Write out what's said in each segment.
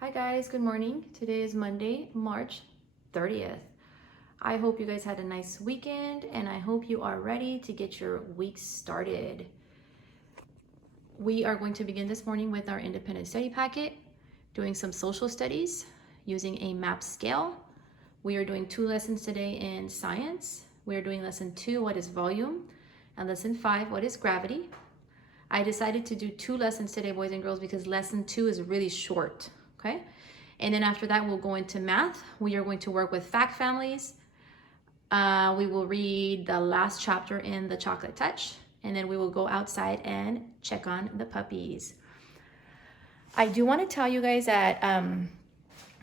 Hi guys, good morning. Today is Monday, March 30th. I hope you guys had a nice weekend and I hope you are ready to get your week started. We are going to begin this morning with our independent study packet, doing some social studies using a map scale. We are doing 2 lessons today in science. We are doing lesson 2, what is volume, and lesson 5, what is gravity. I decided to do 2 lessons today, boys and girls, because lesson 2 is really short. Okay, and then after that we'll go into math. We are going to work with fact families. We will read the last chapter in The Chocolate Touch, and then we will go outside and check on the puppies. I do want to tell you guys that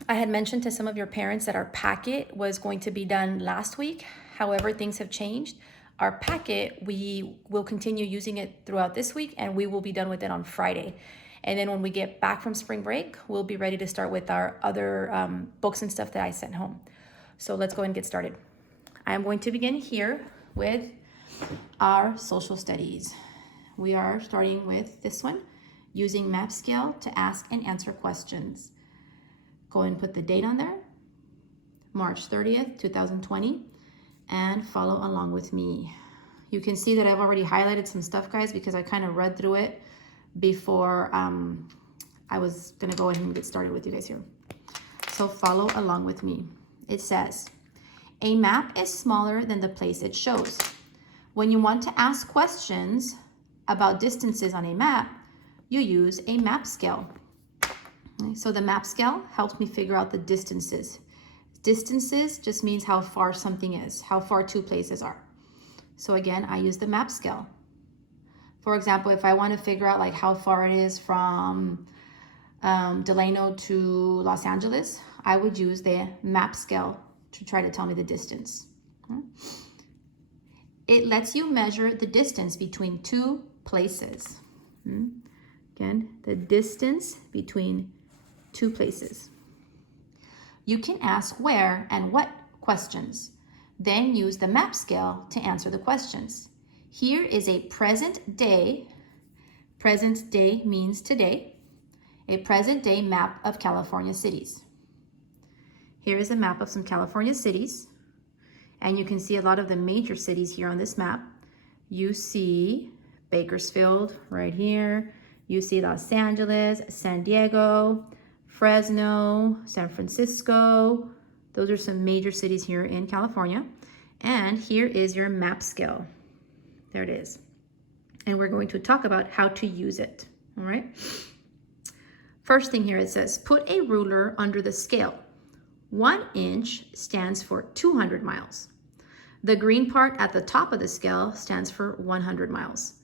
I had mentioned to some of your parents that our packet was going to be done last week. However, things have changed. Our packet, we will continue using it throughout this week, and we will be done with it on Friday. And then when we get back from spring break, we'll be ready to start with our other books and stuff that I sent home. So let's go ahead and get started. I'm going to begin here with our social studies. We are starting with this one, using map scale to ask and answer questions. Go ahead and put the date on there, March 30th, 2020, and follow along with me. You can see that I've already highlighted some stuff, guys, because I kind of read through it before I was gonna go ahead and get started with you guys here. So follow along with me. It says, a map is smaller than the place it shows. When you want to ask questions about distances on a map, you use a map scale. Okay, so the map scale helps me figure out the distances. Distances just means how far something is, how far 2 places are. So again, I use the map scale. For example, if I want to figure out like how far it is from Delano to Los Angeles, I would use the map scale to try to tell me the distance. It lets you measure the distance between 2 places. Again, the distance between 2 places. You can ask where and what questions, then use the map scale to answer the questions. Here is a present day means today, a present day map of California cities. Here is a map of some California cities, and you can see a lot of the major cities here on this map. You see Bakersfield right here. You see Los Angeles, San Diego, Fresno, San Francisco. Those are some major cities here in California. And here is your map scale. There it is. And we're going to talk about how to use it, all right? First thing here, it says, put a ruler under the scale. 1 inch stands for 200 miles. The green part at the top of the scale stands for 100 miles.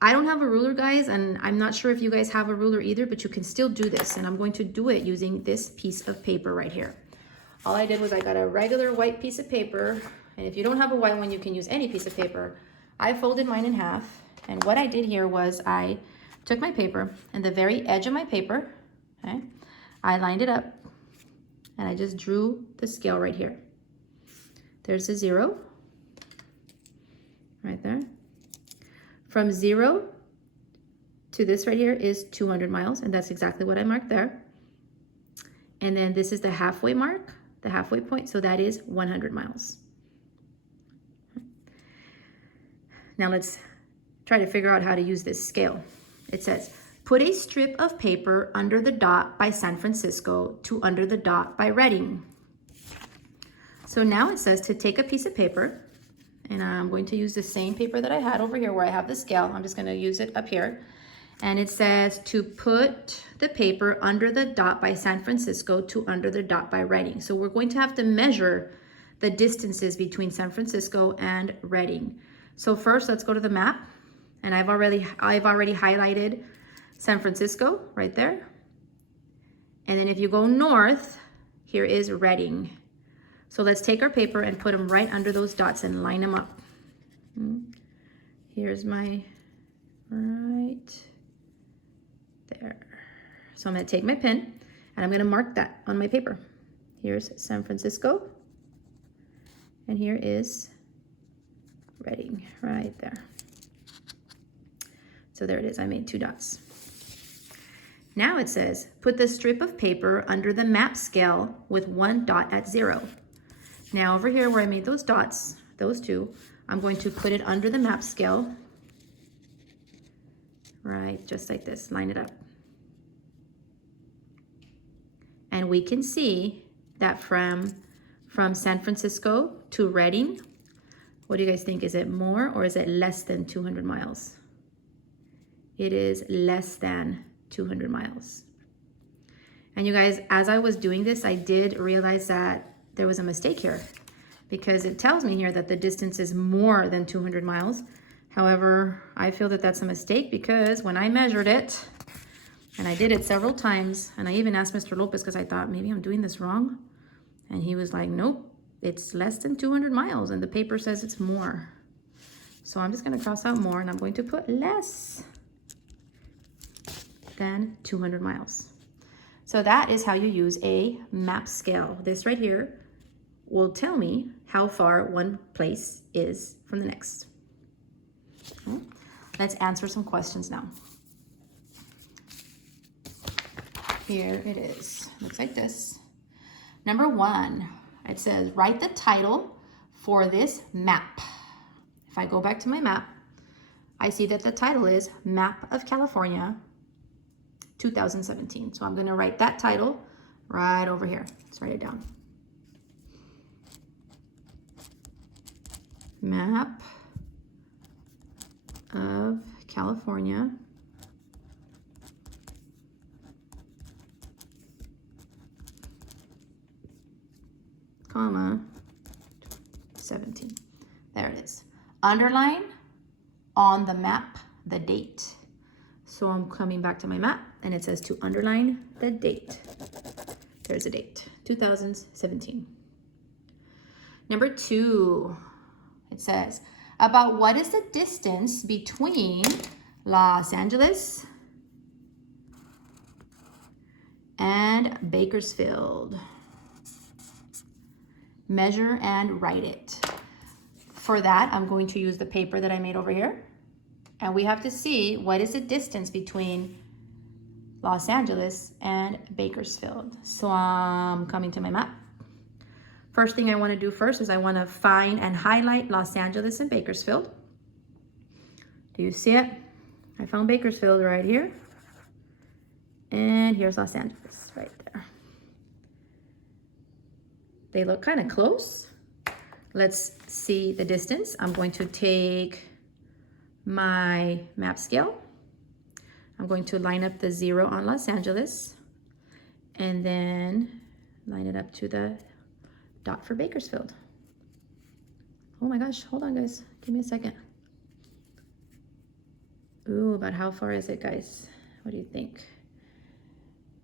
I don't have a ruler, guys, and I'm not sure if you guys have a ruler either, but you can still do this, and I'm going to do it using this piece of paper right here. All I did was I got a regular white piece of paper, and if you don't have a white one, you can use any piece of paper. I folded mine in half, and what I did here was I took my paper, and the very edge of my paper, okay, I lined it up, and I just drew the scale right here. There's a 0, right there. From 0 to this right here is 200 miles, and that's exactly what I marked there. And then this is the halfway mark, the halfway point, so that is 100 miles. Now let's try to figure out how to use this scale. It says, put a strip of paper under the dot by San Francisco to under the dot by Redding. So now it says to take a piece of paper, and I'm going to use the same paper that I had over here where I have the scale. I'm just going to use it up here. And it says to put the paper under the dot by San Francisco to under the dot by Redding. So we're going to have to measure the distances between San Francisco and Redding. So first, let's go to the map. And I've already highlighted San Francisco right there. And then if you go north, here is Redding. So let's take our paper and put them right under those dots and line them up. Here's my right there. So I'm going to take my pen and I'm going to mark that on my paper. Here's San Francisco, and here is Redding right there. So there it is. I made 2 dots. Now it says, put the strip of paper under the map scale with 1 dot at 0. Now over here where I made those dots, those two, I'm going to put it under the map scale, right, just like this, line it up. And we can see that from San Francisco to Redding, what do you guys think? Is it more or is it less than 200 miles? It is less than 200 miles. And you guys, as I was doing this, I did realize that there was a mistake here because it tells me here that the distance is more than 200 miles. However, I feel that that's a mistake because when I measured it, and I did it several times, and I even asked Mr. Lopez because I thought maybe I'm doing this wrong. And he was like, nope, it's less than 200 miles and the paper says it's more. So I'm just gonna cross out more and I'm going to put less than 200 miles. So that is how you use a map scale. This right here will tell me how far one place is from the next. Okay. Let's answer some questions now. Here it is, looks like this. Number 1, it says, write the title for this map. If I go back to my map, I see that the title is Map of California 2017. So I'm gonna write that title right over here. Let's write it down. Map of California comma 17. There it is. Underline on the map the date. So I'm coming back to my map and it says to underline the date. There's a date, 2017. Number 2, it says, about what is the distance between Los Angeles and Bakersfield? Measure and write it. For that, I'm going to use the paper that I made over here. And we have to see what is the distance between Los Angeles and Bakersfield. So I'm coming to my map. First thing I want to do first is I want to find and highlight Los Angeles and Bakersfield. Do you see it? I found Bakersfield right here. And here's Los Angeles right there. They look kind of close. Let's see the distance. I'm going to take my map scale. I'm going to line up the 0 on Los Angeles and then line it up to the dot for Bakersfield. Oh my gosh, hold on guys, give me a second. Ooh, about how far is it, guys? What do you think?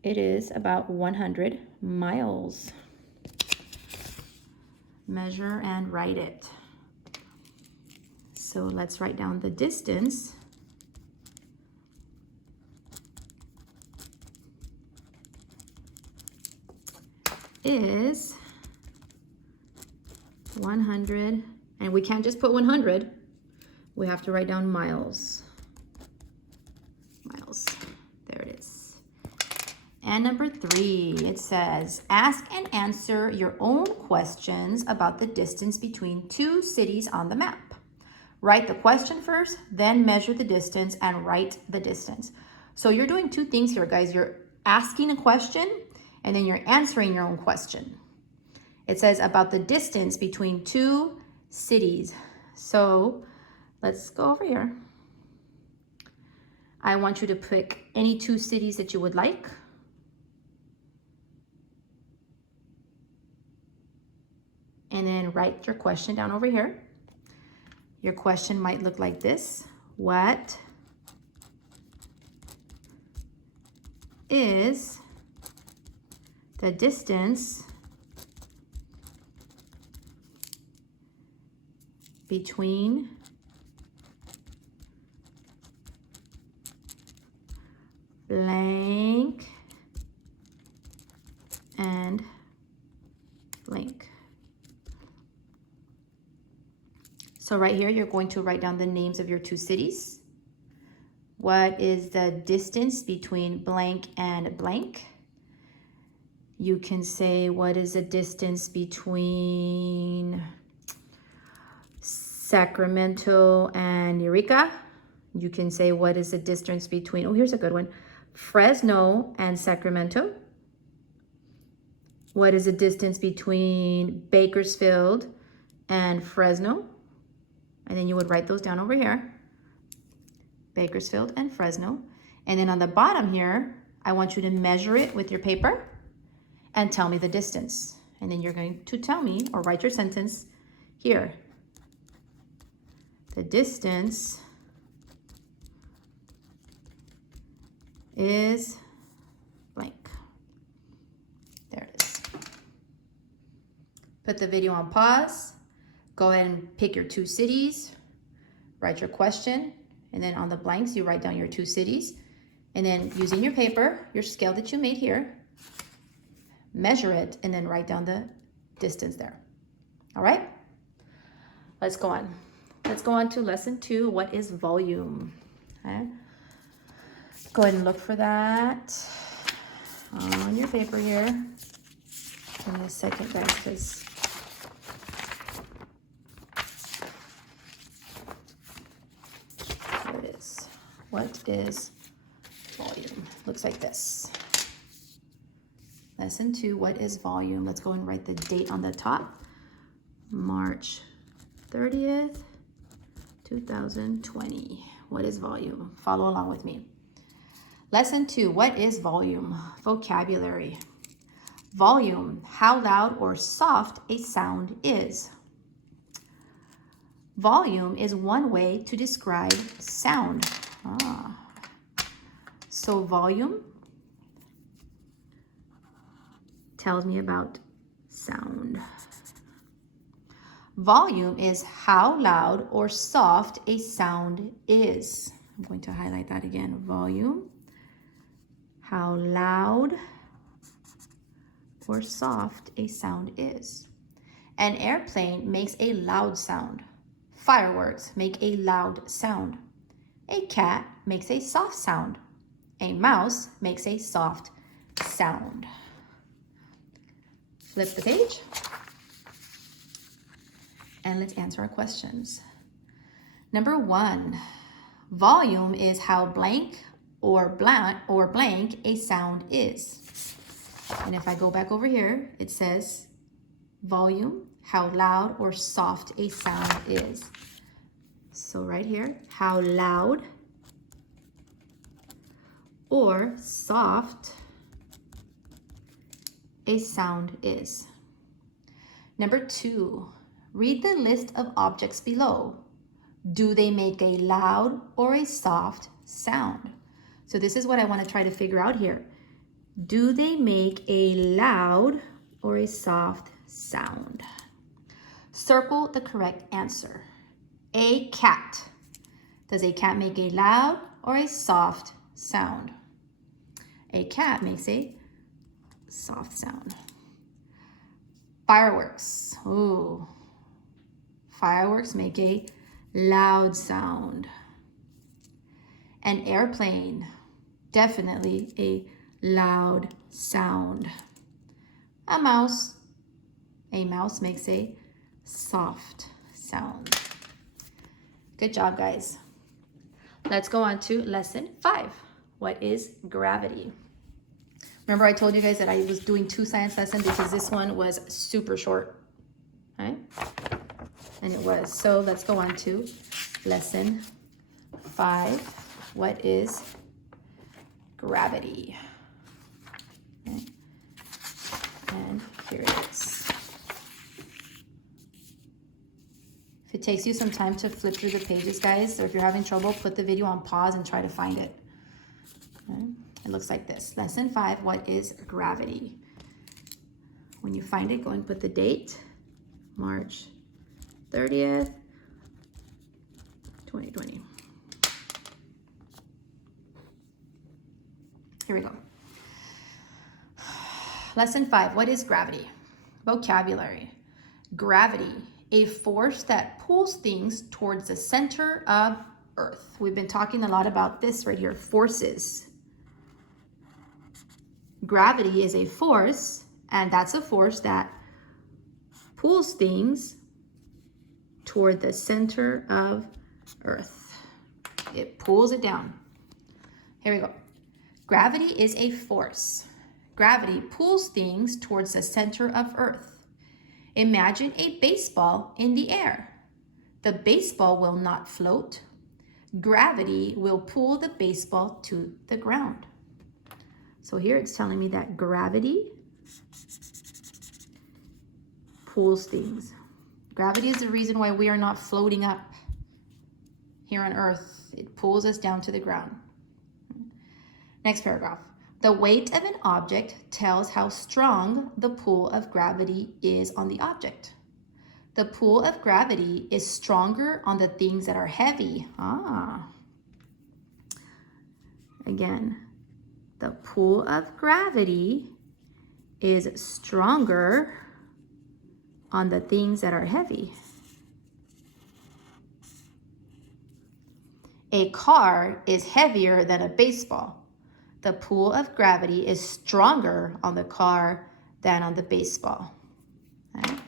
It is about 100 miles. Measure and write it. So let's write down the distance. Is 100, and we can't just put 100. We have to write down miles. Miles. There it is. And number 3, it says, ask and answer your own questions about the distance between 2 cities on the map. Write the question first, then measure the distance and write the distance. So you're doing 2 things here, guys. You're asking a question and then you're answering your own question. It says about the distance between 2 cities. So let's go over here. I want you to pick any 2 cities that you would like. And then write your question down over here. Your question might look like this. What is the distance between blank and blank? So right here, you're going to write down the names of your 2 cities. what is the distance between blank and blank? You can say, what is the distance between Sacramento and Eureka? You can say, what is the distance between, oh, here's a good one, Fresno and Sacramento? What is the distance between Bakersfield and Fresno? And then you would write those down over here. Bakersfield and Fresno. And then on the bottom here, I want you to measure it with your paper and tell me the distance. And then you're going to tell me, or write your sentence here. The distance is blank. There it is. Put the video on pause. Go ahead and pick your 2 cities. Write your question. And then on the blanks, you write down your 2 cities. And then using your paper, your scale that you made here, measure it and then write down the distance there. All right? Let's go on. Let's go on to lesson 2. What is volume? Okay. Go ahead and look for that on your paper here. Give me a second, guys, because there it is. What is volume? Looks like this. Lesson 2, what is volume? Let's go and write the date on the top. March 30th, 2020. What is volume? Follow along with me. Lesson 2, what is volume? Vocabulary. Volume, how loud or soft a sound is. Volume is one way to describe sound. So volume tells me about sound. Volume is how loud or soft a sound is. I'm going to highlight that again. Volume, how loud or soft a sound is. An airplane makes a loud sound. Fireworks make a loud sound. A cat makes a soft sound. A mouse makes a soft sound. Flip the page. And let's answer our questions. Number 1, volume is how blank or blank a sound is. And if I go back over here, it says volume, how loud or soft a sound is. So right here, how loud or soft a sound is. Number 2, read the list of objects below. Do they make a loud or a soft sound? So this is what I want to try to figure out here. Do they make a loud or a soft sound? Circle the correct answer. A cat. Does a cat make a loud or a soft sound? A cat makes a soft sound. Fireworks. Ooh. Fireworks make a loud sound. An airplane. Definitely a loud sound. A mouse makes a soft sound. Good job, guys. Let's go on to lesson 5. What is gravity? Remember I told you guys that I was doing 2 science lessons because this one was super short, right? And it was. So let's go on to lesson 5. What is gravity? Okay. And here it is. If it takes you some time to flip through the pages, guys, or if you're having trouble, put the video on pause and try to find it. Okay. It looks like this. Lesson 5, what is gravity? When you find it, go and put the date, March 30th, 2020. Here we go. Lesson 5, what is gravity? Vocabulary. Gravity, a force that pulls things towards the center of Earth. We've been talking a lot about this right here, forces. Gravity is a force, and that's a force that pulls things toward the center of Earth. It pulls it down. Here we go. Gravity is a force. Gravity pulls things towards the center of Earth. Imagine a baseball in the air. The baseball will not float. Gravity will pull the baseball to the ground. So here it's telling me that gravity pulls things. Gravity is the reason why we are not floating up here on Earth. It pulls us down to the ground. Next paragraph. The weight of an object tells how strong the pull of gravity is on the object. The pull of gravity is stronger on the things that are heavy. Again, the pull of gravity is stronger on the things that are heavy. A car is heavier than a baseball. The pull of gravity is stronger on the car than on the baseball. All right.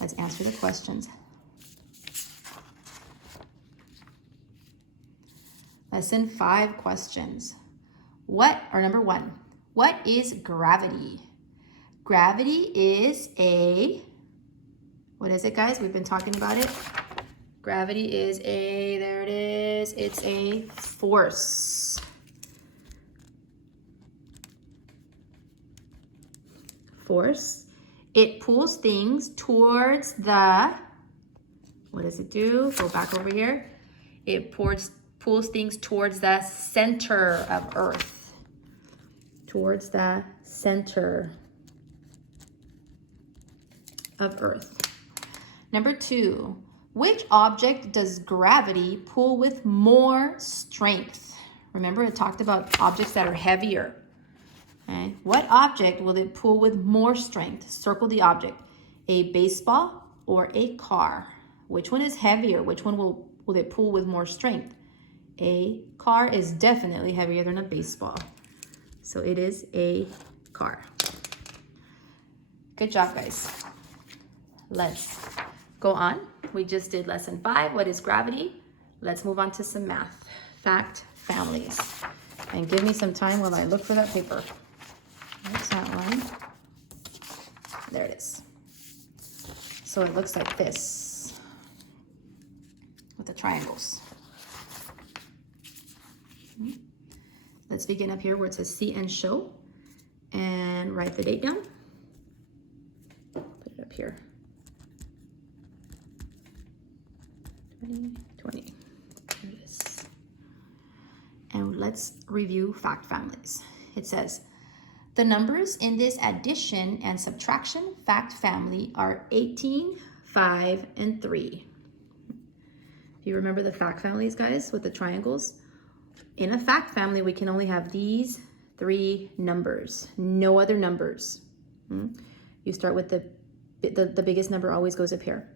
Let's answer the questions. Lesson 5 questions. Number 1, what is gravity? Gravity is what is it, guys? We've been talking about it. Gravity is there it is. It's a force. Force. It pulls things towards the, what does it do? Go back over here. It pulls things towards the center of Earth. Towards the center of Earth. Number 2, which object does gravity pull with more strength? Remember, it talked about objects that are heavier. Okay. What object will it pull with more strength? Circle the object. A baseball or a car? Which one is heavier? Which one will it pull with more strength? A car is definitely heavier than a baseball. So it is a car. Good job, guys. Let's go on. We just did lesson 5. What is gravity? Let's move on to some math. Fact families. And give me some time while I look for that paper. There's that one. There it is. So it looks like this with the triangles. Let's begin up here where it says see and show and write the date down. Put it up here. 2020. There it is. And let's review fact families. It says, the numbers in this addition and subtraction fact family are 18, 5, and 3. If you remember the fact families, guys, with the triangles, in a fact family, we can only have these 3 numbers, no other numbers. You start with the biggest number always goes up here.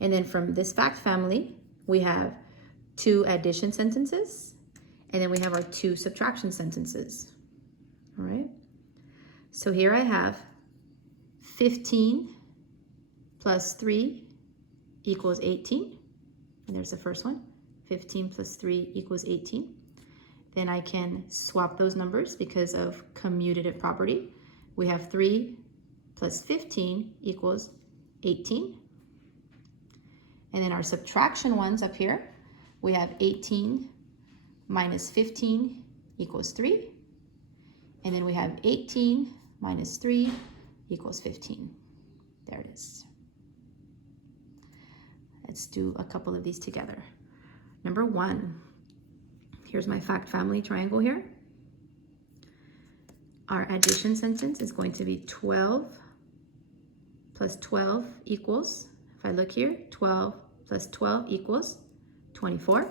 And then from this fact family, we have 2 addition sentences, and then we have our 2 subtraction sentences. All right. So here I have 15 plus 3 equals 18. And there's the first one. 15 plus 3 equals 18. Then I can swap those numbers because of commutative property. We have 3 plus 15 equals 18. And then our subtraction ones up here, we have 18 minus 15 equals 3. And then we have 18 minus 3 equals 15. There it is. Let's do a couple of these together. Number 1, here's my fact family triangle here. Our addition sentence is going to be 12 plus 12 equals, if I look here, 12 plus 12 equals 24.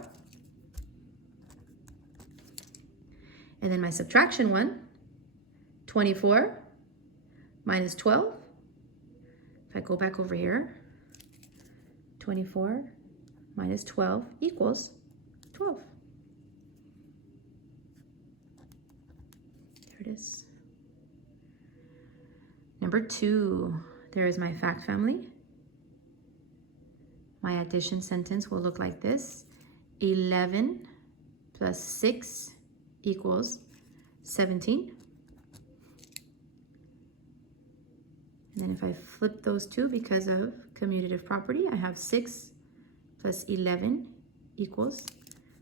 And then my subtraction one, 24 minus 12. If I go back over here, 24 minus 12 equals 12. There it is. Number 2, there is my fact family. My addition sentence will look like this. 11 plus 6 equals 17. And then if I flip those two because of commutative property, I have 6 plus 11 equals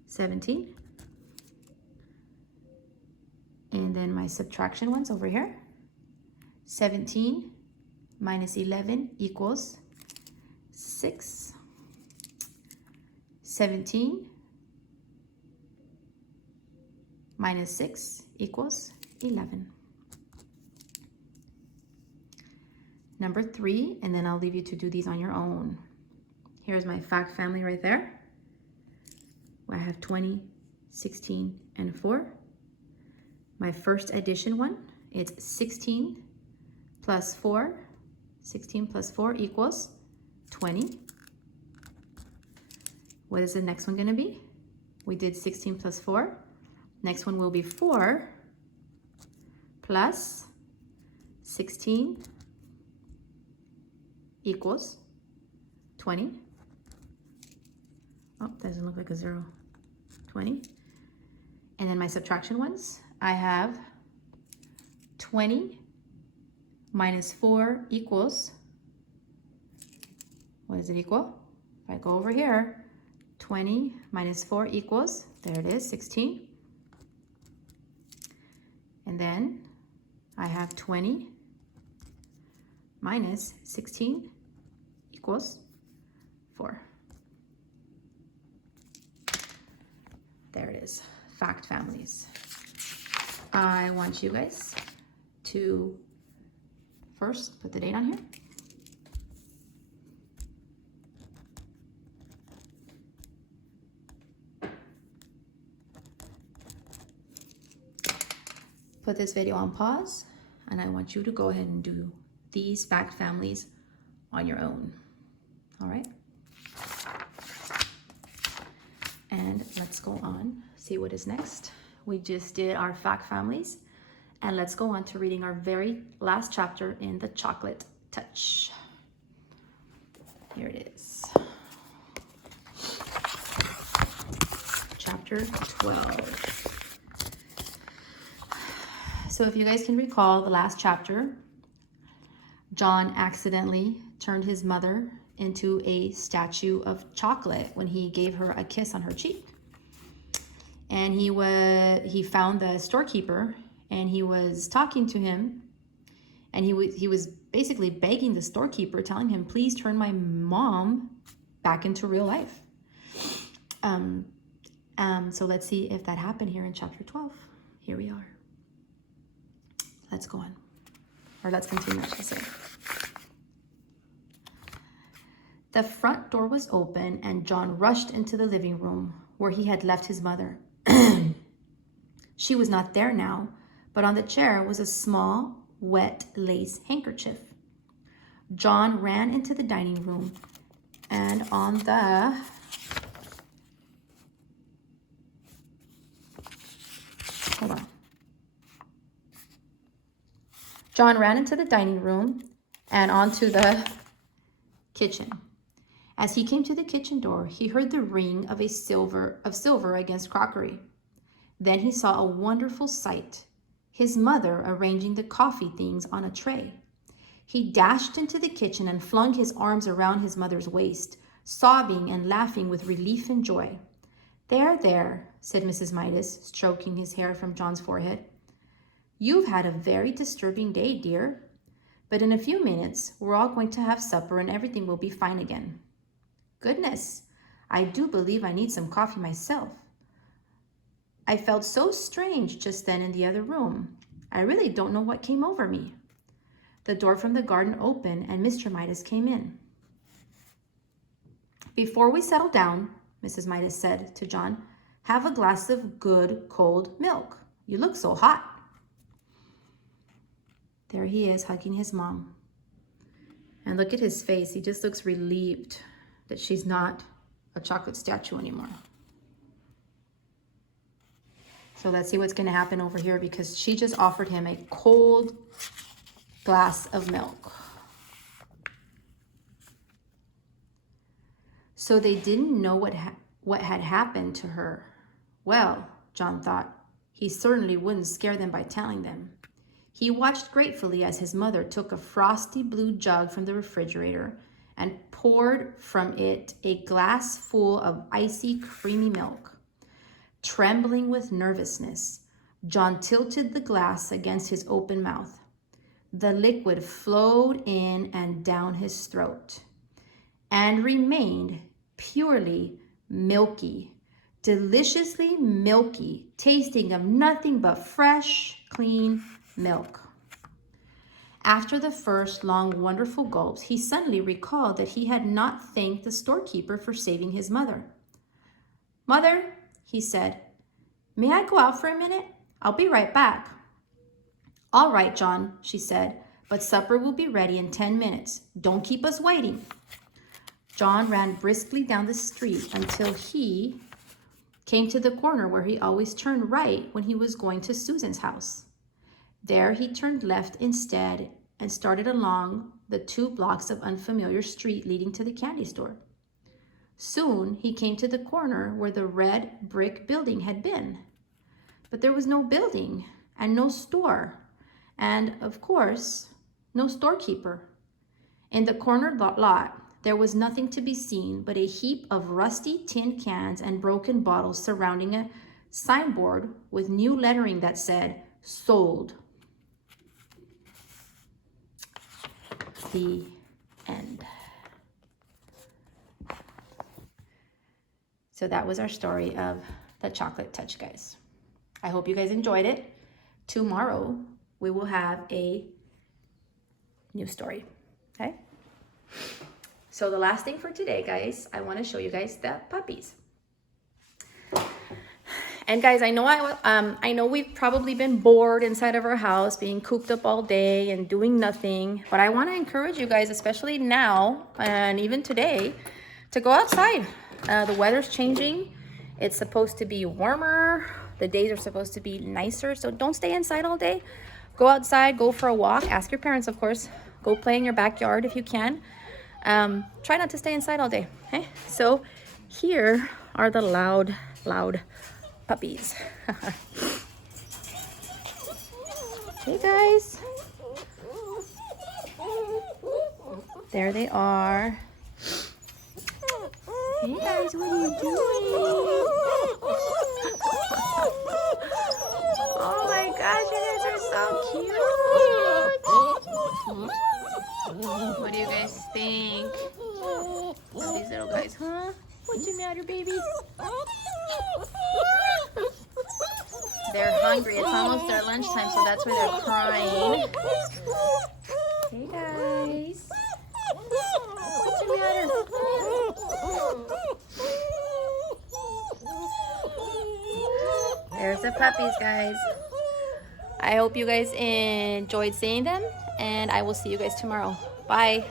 17. And then my subtraction ones over here. 17 minus 11 equals 6. 17 minus 6 equals 11. Number 3, and then I'll leave you to do these on your own. Here's my fact family right there. I have 20, 16, and 4. My first addition one, it's 16 plus 4. 16 plus 4 equals 20. What is the next one going to be? We did 16 plus 4. Next one will be 4 plus 16 equals 20. Oh, doesn't look like a 0. 20. And then my subtraction ones, I have 20 minus 4 equals, what does it equal? If I go over here, 20 minus 4 equals, there it is, 16. And then I have 20 minus 16 equals 4. There it is, fact families. I want you guys to first put the date on here. Put this video on pause, and I want you to go ahead and do these fact families on your own. All right? And let's go on, see what is next. We just did our fact families, and let's go on to reading our very last chapter in The Chocolate Touch. Here it is. Chapter 12. So if you guys can recall the last chapter, John accidentally turned his mother into a statue of chocolate when he gave her a kiss on her cheek. And he found the storekeeper, and he was talking to him, and he was basically begging the storekeeper, telling him, please turn my mom back into real life. So let's see if that happened here in chapter 12. Here we are. Let's go on, or let's continue, I should say. The front door was open, and John rushed into the living room where he had left his mother. She was not there now, but on the chair was a small, wet lace handkerchief. John ran into the dining room, and on the John ran into the dining room and onto the kitchen. As he came to the kitchen door, he heard the ring of silver against crockery. Then he saw a wonderful sight: his mother arranging the coffee things on a tray. He dashed into the kitchen and flung his arms around his mother's waist, sobbing and laughing with relief and joy. There, there, said Mrs. Midas, stroking his hair from John's forehead. You've had a very disturbing day, dear. But in a few minutes, we're all going to have supper and everything will be fine again. Goodness, I do believe I need some coffee myself. I felt so strange just then in the other room. I really don't know what came over me. The door from the garden opened and Mr. Midas came in. Before we settle down, Mrs. Midas said to John, have a glass of good cold milk. You look so hot. There he is, hugging his mom. And look at his face. He just looks relieved that she's not a chocolate statue anymore. So let's see what's going to happen over here, because she just offered him a cold glass of milk. So they didn't know what had happened to her. Well, John thought, he certainly wouldn't scare them by telling them. He watched gratefully as his mother took a frosty blue jug from the refrigerator and poured from it a glass full of icy, creamy milk. Trembling with nervousness, John tilted the glass against his open mouth. The liquid flowed in and down his throat and remained purely milky, deliciously milky, tasting of nothing but fresh, clean milk. After the first long, wonderful gulps, he suddenly recalled that he had not thanked the storekeeper for saving his mother. "Mother," he said, "may I go out for a minute? I'll be right back." "All right, John," she said, "but supper will be ready in 10 minutes. Don't keep us waiting." John ran briskly down the street until he came to the corner where he always turned right when he was going to Susan's house. There he turned left instead and started along the 2 blocks of unfamiliar street leading to the candy store. Soon he came to the corner where the red brick building had been. But there was no building and no store, and of course, no storekeeper. In the corner lot, there was nothing to be seen but a heap of rusty tin cans and broken bottles surrounding a signboard with new lettering that said, "Sold." The end. So that was our story of the chocolate touch, guys. I hope you guys enjoyed it. Tomorrow, we will have a new story, okay? So the last thing for today, guys, I want to show you guys the puppies. And guys, I know we've probably been bored inside of our house, being cooped up all day and doing nothing. But I want to encourage you guys, especially now and even today, to go outside. The weather's changing. It's supposed to be warmer. The days are supposed to be nicer. So don't stay inside all day. Go outside, go for a walk. Ask your parents, of course. Go play in your backyard if you can. Try not to stay inside all day. Okay? So here are the loud puppies. Hey guys. There they are. Hey guys, what are you doing? Oh my gosh, you guys are so cute. What do you guys think of these little guys, huh? What's the matter, baby? They're hungry. It's almost their lunchtime, so that's why they're crying. Hey guys. What's the matter? There's the puppies, guys. I hope you guys enjoyed seeing them, and I will see you guys tomorrow. Bye.